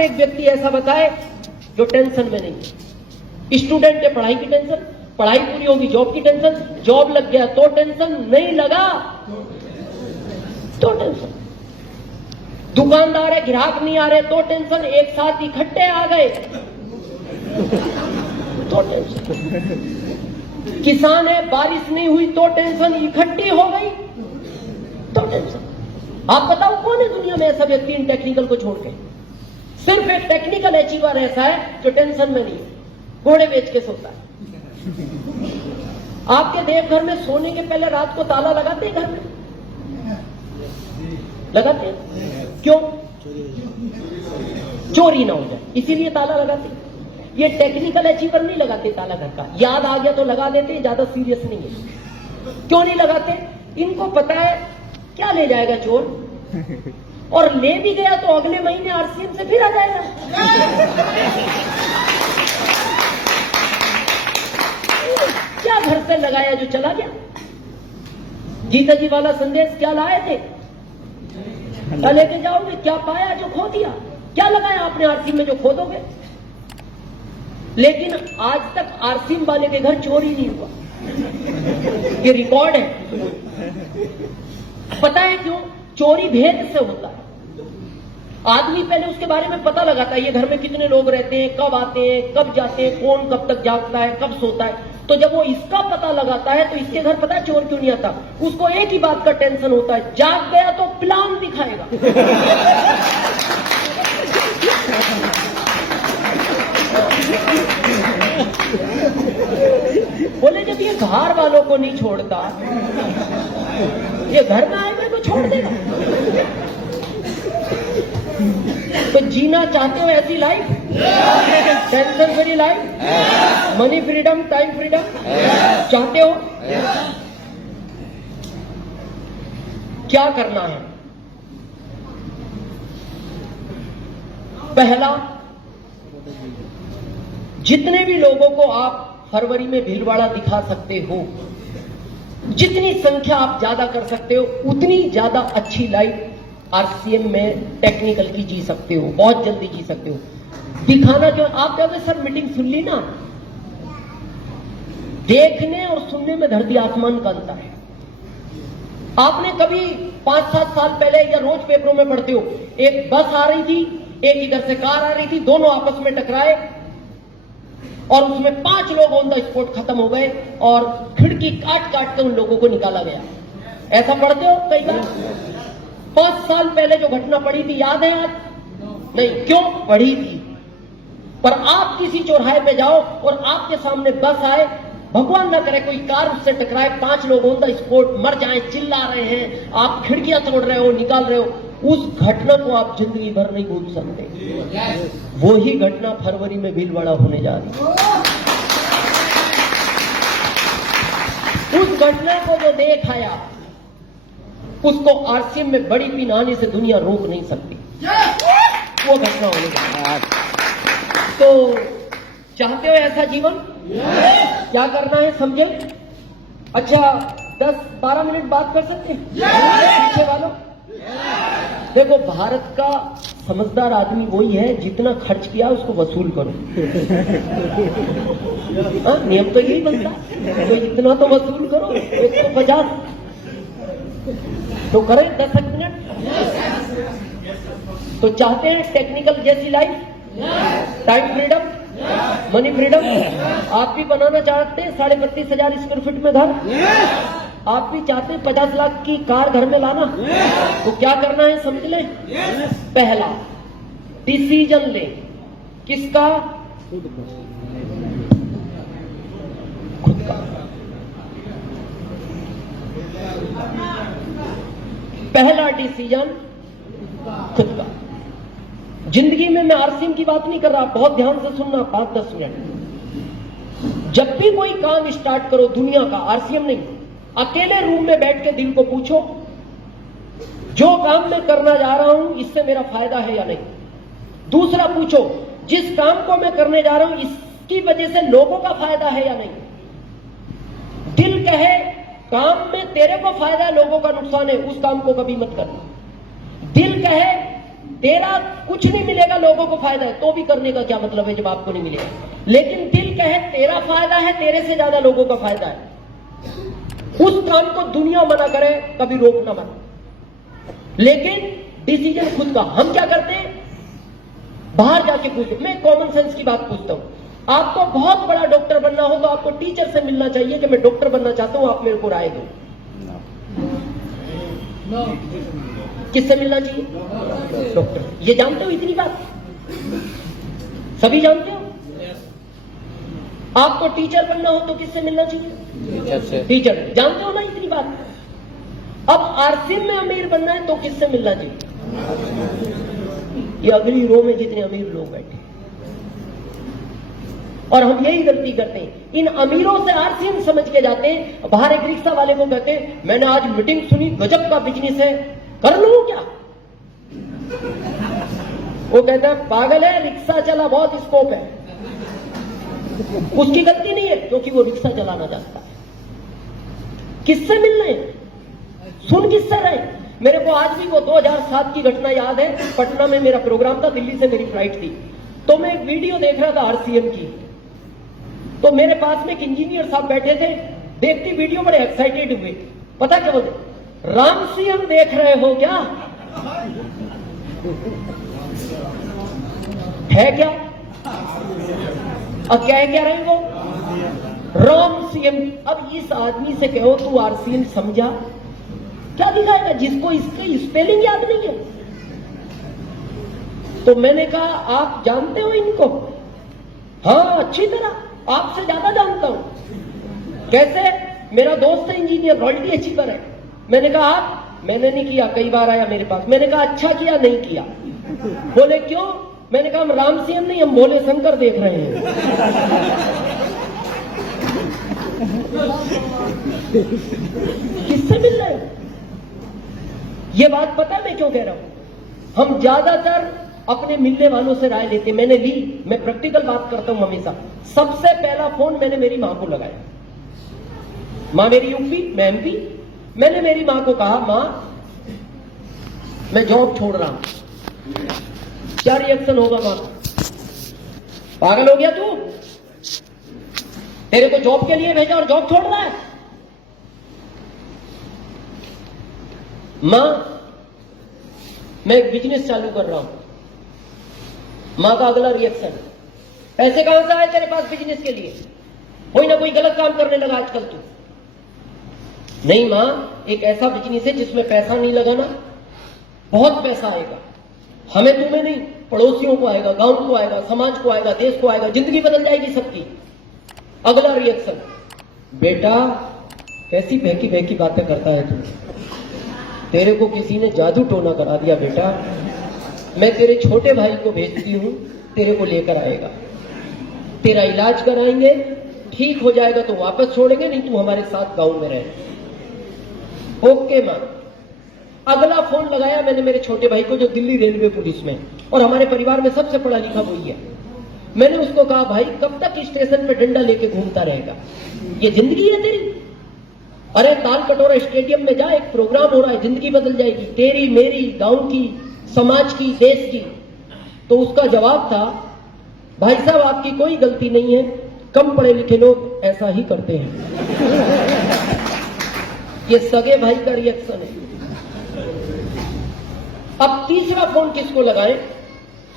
में एक व्यक्ति ऐसा बताए जो टेंशन में नहीं है। स्टूडेंट है, पढ़ाई की टेंशन, पढ़ाई पूरी होगी जॉब की टेंशन, जॉब लग गया तो टेंशन, नहीं लगा तो टेंशन। दुकानदार है, ग्राहक नहीं आ रहे तो टेंशन, एक साथ इकट्ठे आ गए तो टेंशन। किसान है, बारिश नहीं हुई तो टेंशन, इकट्ठी हो गई तो टेंशन। आप बताओ कौन है दुनिया में ऐसा व्यक्ति इन टेक्निकल को छोड़ के? सिर्फ एक टेक्निकल अचीवर ऐसा है जो टेंशन में नहीं है, घोड़े बेच के सोता है। आपके देवघर में सोने के पहले रात को ताला लगाते हैं घर में? लगाते हैं? क्यों? चोरी ना हो जाए, इसीलिए ताला लगाते हैं। ये टेक्निकल अचीवर नहीं लगाते ताला घर का, याद आ गया तो लगा देते हैं, ज्यादा सीरियस नहीं है। क्यों नहीं लगाते? इनको पता है क्या ले जाएगा चोर, और ले भी गया तो अगले महीने आरसीएम से फिर आ जाएगा। क्या घर से लगाया जो चला गया? गीता जी वाला संदेश क्या लाए थे? क्या लेके जाओगे? क्या पाया जो खो दिया? क्या लगाया आपने आरसीएम में जो खो दोगे? लेकिन आज तक आरसीएम वाले के घर चोरी नहीं हुआ, ये रिकॉर्ड है। पता है क्यों? चोरी भेद से होता है। आदमी पहले उसके बारे में पता लगाता है, ये घर में कितने लोग रहते हैं, कब आते हैं, कब जाते हैं, कौन कब तक जागता है, कब सोता है। तो जब वो इसका पता लगाता है तो इसके घर पता है चोर क्यों नहीं आता? उसको एक ही बात का टेंशन होता है, जाग गया तो प्लान दिखाएगा। बोले जब ये घर वालों को नहीं छोड़ता, ये घर में आएगा तो छोड़ देगा। तो जीना चाहते हो ऐसी life, tension free life, money freedom, time freedom चाहते हो? क्या करना है? पहला, जितने भी लोगों को आप फरवरी में भीलवाड़ा दिखा सकते हो, जितनी संख्या आप ज्यादा कर सकते हो, उतनी ज्यादा अच्छी लाइफ आरसीएम में टेक्निकल की जी सकते हो, बहुत जल्दी जी सकते हो। दिखाना क्यों? आप कहते सर मीटिंग सुन ली ना, देखने और सुनने में धरती आसमान का अंतर है। आपने कभी 5-7 साल पहले, या रोज पेपरों में पढ़ते हो, एक बस आ रही थी, एक इधर से कार आ रही थी, दोनों आपस में टकराए और उसमें 5 लोग ऑन द स्पॉट खत्म हो गए और खिड़की काट काट कर उन लोगों को निकाला गया। ऐसा पढ़ते हो कई बार? 5 साल पहले जो घटना पड़ी थी याद है आज? नहीं। क्यों पढ़ी थी? पर आप किसी चौराहे पे जाओ और आपके सामने बस आए, भगवान न करे कोई कार उससे टकराए, 5 लोग ऑन द स्पॉट मर जाएं, चिल्ला रहे हैं, आप खिड़कियां तोड़ रहे हो, निकाल रहे हो, उस घटना को आप जिंदगी भर नहीं भूल सकते। वो ही घटना फरवरी में भीलवाड़ा होने जा रही है। उस घटना को जो देख आया, उसको आरसीएम में बड़ी पिनानी से दुनिया रोक नहीं सकती। वो घटना होने जा रही है। तो चाहते हो ऐसा जीवन? क्या करना है समझे? अच्छा 10-12 मिनट बात कर सकते हैं पीछे वालों? देखो, भारत का समझदार आदमी वही है जितना खर्च किया उसको वसूल करो। नियम तो यही बनता है, तो इतना तो वसूल करो, 150 तो करें 10 मिनट। तो चाहते हैं टेक्निकल जैसी life, time freedom, money freedom? आप भी बनाना चाहते हैं 32,500 स्क्वायर फीट में घर? आप भी चाहते हैं 50 लाख की कार घर में लाना? तो क्या करना है समझ लें। पहला, डिसीजन ले। किसका? खुद का। पहला डिसीजन खुद का। जिंदगी में मैं आरसीएम की बात नहीं कर रहा, बहुत ध्यान से सुनना, 5-10 मिनट। जब भी कोई काम स्टार्ट करो दुनिया का, आरसीएम नहीं, अकेले रूम में बैठ के दिल को पूछो, जो काम मैं करना जा रहा हूं इससे मेरा फायदा है या नहीं। दूसरा पूछो, जिस काम को मैं करने जा रहा हूं इसकी वजह से लोगों का फायदा है या नहीं। दिल कहे काम में तेरे को फायदा है, लोगों का नुकसान है, उस काम को कभी मत करना। दिल कहे तेरा कुछ नहीं मिलेगा, लोगों को फायदा है, तो भी करने का क्या मतलब है जब आपको नहीं मिलेगा। लेकिन दिल कहे तेरा फायदा है, तेरे से ज्यादा लोगों का फायदा है, उस काम को दुनिया मना करे, कभी रोकना मत, लेकिन डिसीजन खुद का। हम क्या करते हैं, बाहर जाके पूछो। मैं कॉमन सेंस की बात पूछता हूं, आपको बहुत बड़ा डॉक्टर बनना हो तो आपको टीचर से मिलना चाहिए कि मैं डॉक्टर बनना चाहता हूं, आप मेरे को राय दो। किससे मिलना चाहिए? डॉक्टर। ये जानते हो इतनी बात? सभी जानते हो? आपको टीचर बनना हो तो किससे मिलना चाहिए? टीचर। जानते हो ना इतनी बात? अब आरसीएम में अमीर बनना है तो किससे मिलना चाहिए? ये अगली रो में जितने अमीर लोग बैठे, और हम यही गलती करते हैं, इन अमीरों से आरसीएम समझ के जाते हैं। बाहर एक रिक्शा वाले को कहते हैं मैंने आज मीटिंग सुनी, गजब का बिजनेस है, कर लूं क्या? वो कहता है पागल है, रिक्शा चला बहुत स्कोप है। उसकी गलती नहीं है, क्योंकि वो रिक्शा चलाना चाहता है। किससे मिलने, सुन किससे रहे? मेरे को आज भी वो 2007 की घटना याद है। पटना में मेरा प्रोग्राम था, दिल्ली से मेरी फ्लाइट थी, तो मैं एक वीडियो देख रहा था आरसीएम की। तो मेरे पास में एक इंजीनियर साहब बैठे थे, देखती वीडियो बड़े एक्साइटेड हुए। पता क्या बोले? राम सीएम देख रहे हो क्या? है क्या? अब क्या रहे वो? राम सीएम। अब इस आदमी से कहो तू आरसीएम समझा, क्या दिखाएगा जिसको इसकी स्पेलिंग याद नहीं है? तो मैंने कहा आप जानते हो इनको? हाँ अच्छी तरह, आपसे ज्यादा जानता हूं। कैसे? मेरा दोस्त है इंजीनियर, रॉयल्टी अचीवर है। मैंने कहा आप? मैंने नहीं किया, कई बार आया मेरे पास। मैंने कहा अच्छा किया नहीं किया। बोले क्यों? मैंने कहा हम राम सीएम नहीं, हम भोले शंकर देख रहे हैं। किससे मिल रहे हैं? ये बात पता है मैं क्यों कह रहा हूं? हम ज्यादातर अपने मिलने वालों से राय लेते। मैंने ली, मैं प्रैक्टिकल बात करता हूं हमेशा। सबसे पहला फोन मैंने मेरी मां को लगाया। मां मेरी यूपी, मैं एमपी। मैंने मेरी मां को कहा मां मैं जॉब छोड़ रहा हूं। क्या रिएक्शन होगा मां? पागल हो गया तू? तेरे को जॉब के लिए भेजा और जॉब छोड़ रहा है? मां मैं एक बिजनेस चालू कर रहा हूं। मां का अगला रिएक्शन, पैसे कहां से आए तेरे पास बिजनेस के लिए? कोई ना कोई गलत काम करने लगा आजकल तू। नहीं मां, एक ऐसा बिजनेस है जिसमें पैसा नहीं लगाना, बहुत पैसा आएगा। हमें तुम्हें नहीं, पड़ोसियों को आएगा, गांव को आएगा, समाज को आएगा, देश को आएगा, जिंदगी बदल जाएगी सबकी। अगला रिएक्शन, बेटा कैसी बहकी बहकी बातें करता है तू? तेरे को किसी ने जादू टोना करा दिया बेटा। मैं तेरे छोटे भाई को भेजती हूं, तेरे को लेकर आएगा, तेरा इलाज कराएंगे, ठीक हो जाएगा तो वापस छोड़ेंगे, नहीं तू हमारे साथ गांव में रहे। ओके मां। अगला फोन लगाया मैंने मेरे छोटे भाई को जो दिल्ली रेलवे पुलिस में, और हमारे परिवार में सबसे पढ़ा लिखा वही है। मैंने उसको कहा भाई कब तक स्टेशन पे डंडा लेके घूमता रहेगा? ये जिंदगी है तेरी? अरे ताल कटोरा स्टेडियम में जा, एक प्रोग्राम हो रहा है, जिंदगी बदल जाएगी तेरी, मेरी, गांव की, समाज की, देश की। तो उसका जवाब था भाई साहब आपकी कोई गलती नहीं है, कम पढ़े लिखे लोग ऐसा ही करते हैं। ये सगे भाई का रिएक्शन है। अब तीसरा फोन किसको लगाएं?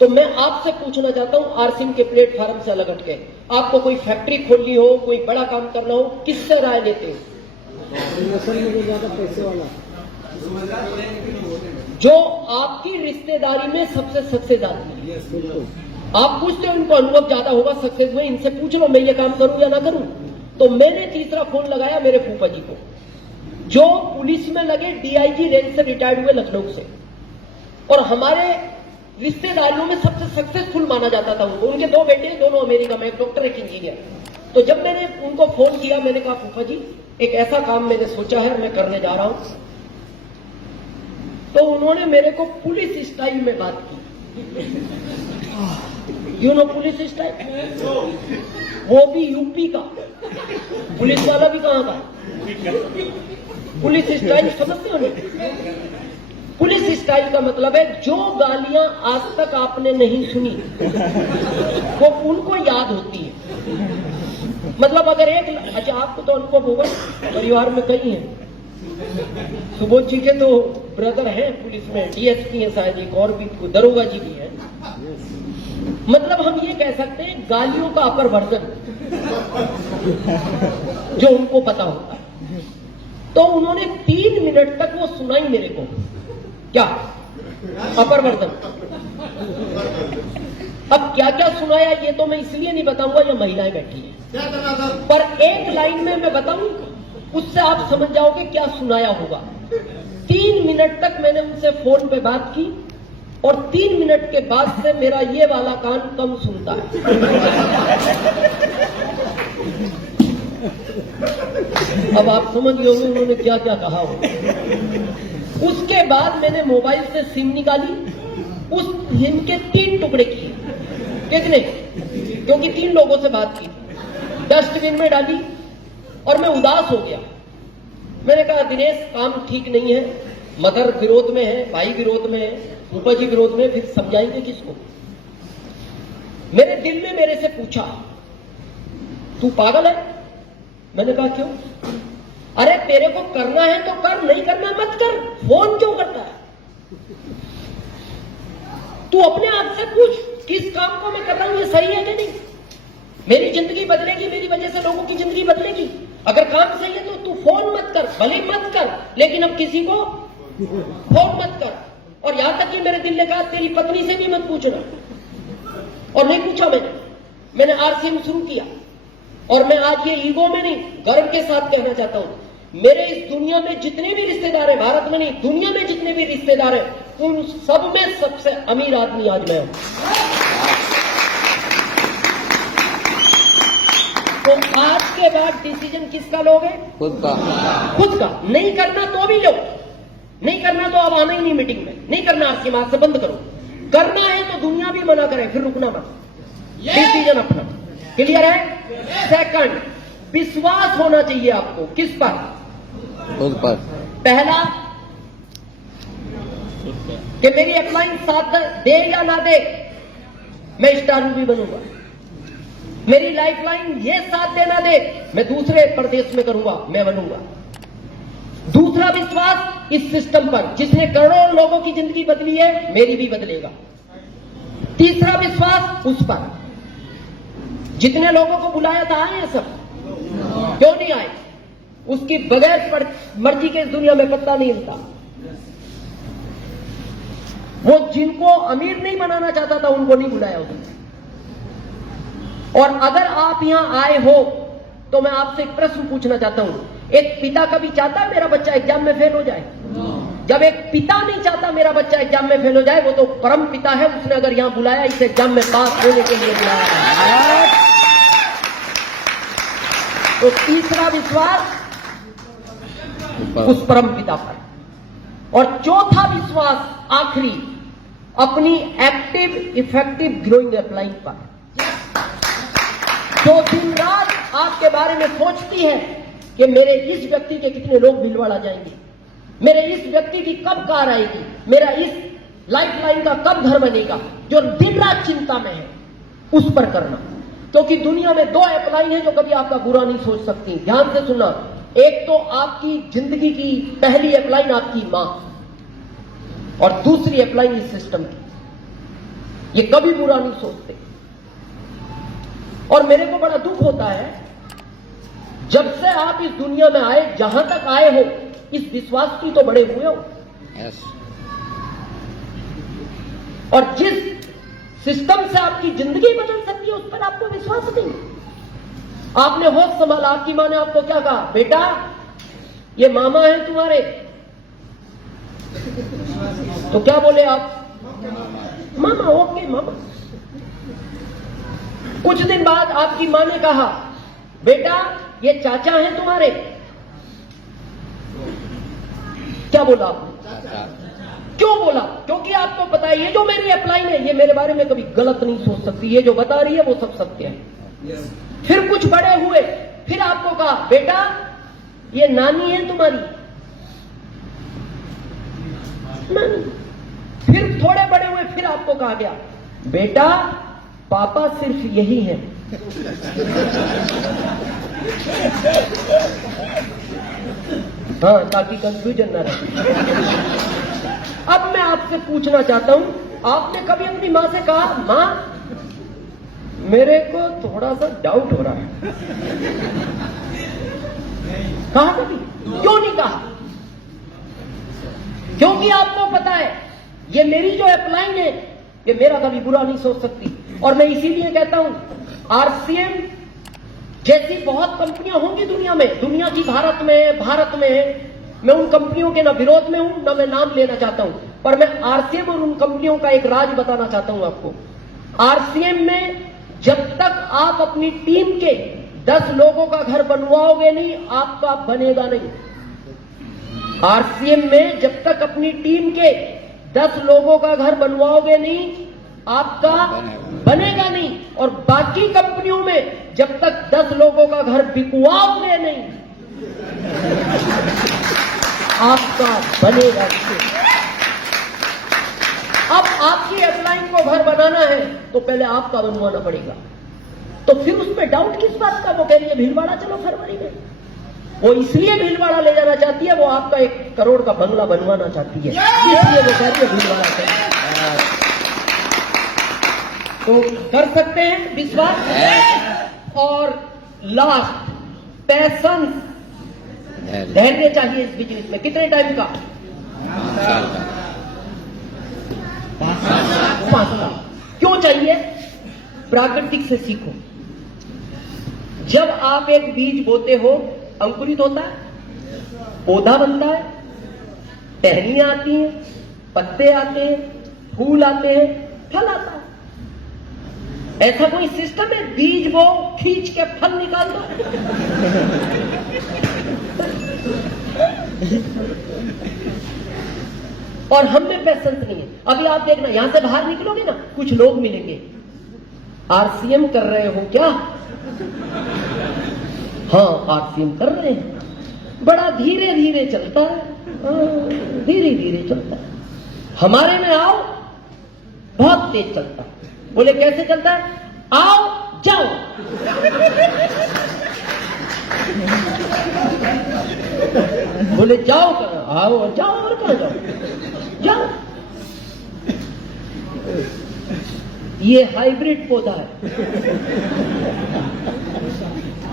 तो मैं आपसे पूछना चाहता हूं, आरसीएम के प्लेटफॉर्म से अलग हटके, आपको कोई फैक्ट्री खोलनी हो, कोई बड़ा काम करना हो, किससे राय लेते हैं? ज्यादा पैसे वाला, जो आपकी रिश्तेदारी में सबसे सक्सेस आदमी है। आप पूछते हो इनको अनुभव ज्यादा होगा सक्सेस में, इनसे पूछ लो मैं ये काम करूं या ना करूं। तो मैंने तीसरा फोन लगाया मेरे फूफा जी को, जो पुलिस में लगे डीआईजी रेंज से रिटायर्ड हुए लखनऊ से, और हमारे रिश्तेदारियों में सबसे सक्सेसफुल माना जाता था उनको। उनके दो बेटे, दोनों अमेरिका में, एक डॉक्टर एक इंजीनियर। तो जब मैंने उनको फोन किया, मैंने कहा फूफा जी एक ऐसा काम मैंने सोचा है, मैं करने जा रहा हूं। तो उन्होंने मेरे को पुलिस स्टाइल में बात की। यू नो पुलिस स्टाइल, वो भी यूपी का पुलिस वाला भी कहां का, पुलिस स्टाइल समझते हो? पुलिस स्टाइल का मतलब है जो गालियां आज तक आपने नहीं सुनी वो उनको याद होती है। मतलब अगर अच्छा आपको तो अनुभव होगा, परिवार में कई हैं, सुबोध जी के तो ब्रदर हैं पुलिस में, डीएसपी हैं शायद, एक और भी दरोगा जी भी हैं। मतलब हम ये कह सकते हैं गालियों का अपर वर्जन जो उनको पता होता है। तो उन्होंने 3 मिनट तक वो सुनाई मेरे को, क्या अपर वर्जन। अब क्या क्या सुनाया ये तो मैं इसलिए नहीं बताऊंगा, ये महिलाएं बैठी हैं, पर एक लाइन में मैं बताऊं, उससे आप समझ जाओगे क्या सुनाया होगा। 3 मिनट तक मैंने उनसे फोन पे बात की और 3 मिनट के बाद से मेरा ये वाला कान कम सुनता है। अब आप समझ गए होंगे उन्होंने क्या क्या कहा हो। उसके बाद मैंने मोबाइल से सिम निकाली, उस सिम के 3 टुकड़े किए, कितने, क्योंकि 3 लोगों से बात की, डस्टबिन में डाली और मैं उदास हो गया। मैंने कहा दिनेश काम ठीक नहीं है, मदर विरोध में है, भाई विरोध में है, ऊपर जी विरोध में, फिर समझाएंगे किसको। मेरे दिल ने मेरे से पूछा तू पागल है? मैंने कहा क्यों? अरे तेरे को करना है तो कर, नहीं करना मत कर, फोन क्यों करता है? तू अपने आप से पूछ किस काम को मैं कर रहा हूं ये सही है कि नहीं? मेरी जिंदगी बदलेगी, मेरी वजह से लोगों की जिंदगी बदलेगी। अगर काम सही है तो तू फोन मत कर, भले मत कर, लेकिन अब किसी को फोन मत कर। और यहां तक कि मेरे दिल ने कहा तेरी पत्नी से भी मत पूछना, और नहीं पूछा मैंने आरसीएम शुरू किया। और मैं आज ये ईगो में नहीं, गर्व के साथ कहना चाहता हूं, मेरे इस दुनिया में जितने भी रिश्तेदार हैं, भारत में नहीं दुनिया में जितने भी रिश्तेदार हैं, उन सब में सबसे अमीर आदमी आज मैं हूं। तो आज के बाद डिसीजन किसका लोगे? खुद का। खुद का। नहीं करना तो भी लो, नहीं करना तो अब आना ही नहीं मीटिंग में, नहीं करना आपकी मां से बंद करो। करना है तो दुनिया भी मना करे, फिर रुकना मत, डिसीजन अपना। क्लियर है? सेकंड, विश्वास होना चाहिए आपको, किस पर? खुद पर। पहला कि मेरी अपलाइन साथ दे या ना दे, मैं स्टार मूवी बनूंगा। मेरी लाइफलाइन ये साथ देना दे, मैं दूसरे प्रदेश में करूंगा, मैं बनूंगा। दूसरा विश्वास इस सिस्टम पर, जिसने करोड़ों लोगों की जिंदगी बदली है, मेरी भी बदलेगा। तीसरा विश्वास उस पर, जितने लोगों को बुलाया था आए सब, क्यों नहीं आए? उसकी बगैर मर्जी के इस दुनिया में पत्ता नहीं हिलता। वो जिनको अमीर नहीं बनाना चाहता था उनको नहीं बुलाया उसने। और अगर आप यहां आए हो तो मैं आपसे एक प्रश्न पूछना चाहता हूं, एक पिता कभी चाहता है मेरा बच्चा एग्जाम में फेल हो जाए? जब एक पिता नहीं चाहता मेरा बच्चा एग्जाम में फेल हो जाए, वो तो परम पिता है, उसने अगर यहां बुलाया, इसे एग्जाम में पास होने के लिए बुलाया। तो तीसरा विश्वास उस परम पिता पर। और चौथा विश्वास आखिरी, अपनी एक्टिव इफेक्टिव ग्रोइंग अपलाइन पर, जो दिन रात आपके बारे में सोचती है कि मेरे इस व्यक्ति के कितने लोग भिलवाड़ा जाएंगे, मेरे इस व्यक्ति की कब कार आएगी, मेरा इस लाइफलाइन का कब घर बनेगा, जो दिन रात चिंता में है, उस पर करना। क्योंकि दुनिया में 2 अपलाइन है जो कभी आपका बुरा नहीं सोच सकती। ध्यान से सुनना, एक तो आपकी जिंदगी की पहली अपलाइन आपकी मां, और दूसरी अपलाइन इस सिस्टम की। ये कभी बुरा नहीं सोचते। और मेरे को बड़ा दुख होता है, जब से आप इस दुनिया में आए, जहां तक आए हो, इस विश्वास की तो बड़े हुए हो। yes. और जिस सिस्टम से आपकी जिंदगी बदल सकती है, उस पर आपको विश्वास नहीं। आपने होश संभाला, आपकी मां ने आपको क्या कहा? बेटा ये मामा है तुम्हारे। तो क्या बोले आप? मामा, ओके मामा। कुछ दिन बाद आपकी मां ने कहा, बेटा ये चाचा हैं तुम्हारे। क्या बोला आपने? क्यों बोला? क्योंकि आपको पता है ये जो मेरी अपलाइन है, ये मेरे बारे में कभी गलत नहीं सोच सकती, ये जो बता रही है वो सब सत्य है। फिर कुछ बड़े हुए, फिर आपको कहा, बेटा ये नानी है तुम्हारी। सुना नहीं। फिर थोड़े बड़े हुए, फिर आपको कहा गया बेटा पापा सिर्फ यही है। हाँ, ताकि कंफ्यूजन न रहे। अब मैं आपसे पूछना चाहता हूं, आपने कभी अपनी मां से कहा मां मेरे को थोड़ा सा डाउट हो रहा है? कहा कभी? क्यों नहीं कहा? क्योंकि आपको पता है ये मेरी जो अपलाइन है ये मेरा कभी बुरा नहीं सोच सकती। और मैं इसीलिए कहता हूं आरसीएम जैसी बहुत कंपनियां होंगी दुनिया में, दुनिया की भारत में है। मैं उन कंपनियों के न विरोध में हूं, न मैं नाम लेना चाहता हूं, पर मैं आरसीएम और उन कंपनियों का एक राज बताना चाहता हूं आपको। आरसीएम में जब तक आप अपनी टीम के 10 लोगों का घर बनवाओगे नहीं, आपका बनेगा नहीं। आरसीएम में जब तक अपनी टीम के 10 लोगों का घर बनवाओगे नहीं, आपका बनेगा नहीं। और बाकी कंपनियों में जब तक 10 लोगों का घर बिकवाओगे नहीं, आपका बनेगा। अब आपकी अपलाइन को घर बनाना है तो पहले आपका बनवाना पड़ेगा। तो फिर उसमें डाउट किस बात का? वो कह रही है भीलवाड़ा चलो फरवरी में। वो इसलिए भीलवाड़ा ले जाना चाहती है, वो आपका 1 करोड़ का बंगला बनवाना चाहती है, इसलिए वो कह रही है भीलवाड़ा चलो। तो कर सकते हैं विश्वास। और लास्ट, पैशन, धैर्य चाहिए इस बिजनेस में। कितने टाइम का? 5 साल। क्यों चाहिए? प्राकृतिक से सीखो। जब आप एक बीज बोते हो, अंकुरित होता है, पौधा बनता है, टहनियां आती हैं, पत्ते आते हैं, फूल आते हैं, फल आता है। ऐसा कोई सिस्टम है बीज वो खींच के फल निकाल दो? और हम में पैसेंस नहीं है। अभी आप देखना, यहां से बाहर निकलोगे ना, कुछ लोग मिलेंगे, आरसीएम कर रहे हो क्या? हाँ, आरसीएम कर रहे हैं। बड़ा धीरे धीरे चलता है, धीरे धीरे चलता है। हमारे में आओ, बहुत तेज चलता है। बोले कैसे चलता है? आओ जाओ। बोले जाओ कहाँ? आओ जाओ, और कहाँ जाओ? जाओ। ये हाइब्रिड पौधा है,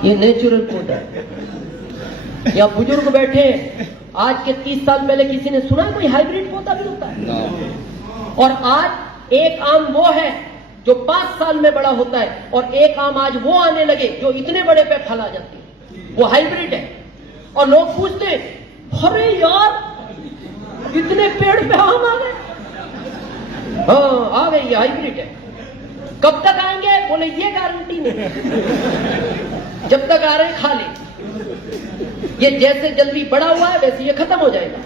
ये नेचुरल पौधा है। यहाँ बुजुर्ग बैठे हैं, आज के 30 साल पहले किसी ने सुना कोई हाइब्रिड पौधा भी होता है? और आज एक आम वो है जो 5 साल में बड़ा होता है, और एक आम आज वो आने लगे जो इतने बड़े पे फल आ जाते हैं, वो हाइब्रिड है। और लोग पूछते हैं अरे यार इतने पेड़ पे आम आ गए? हाँ आ गए, ये हाइब्रिड है। कब तक आएंगे? बोले ये गारंटी नहीं, जब तक आ रहे खा ले। ये जैसे जल्दी बड़ा हुआ है वैसे ये खत्म हो जाएगा।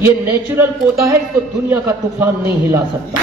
ये नेचुरल पौधा है, इसको दुनिया का तूफान नहीं हिला सकता।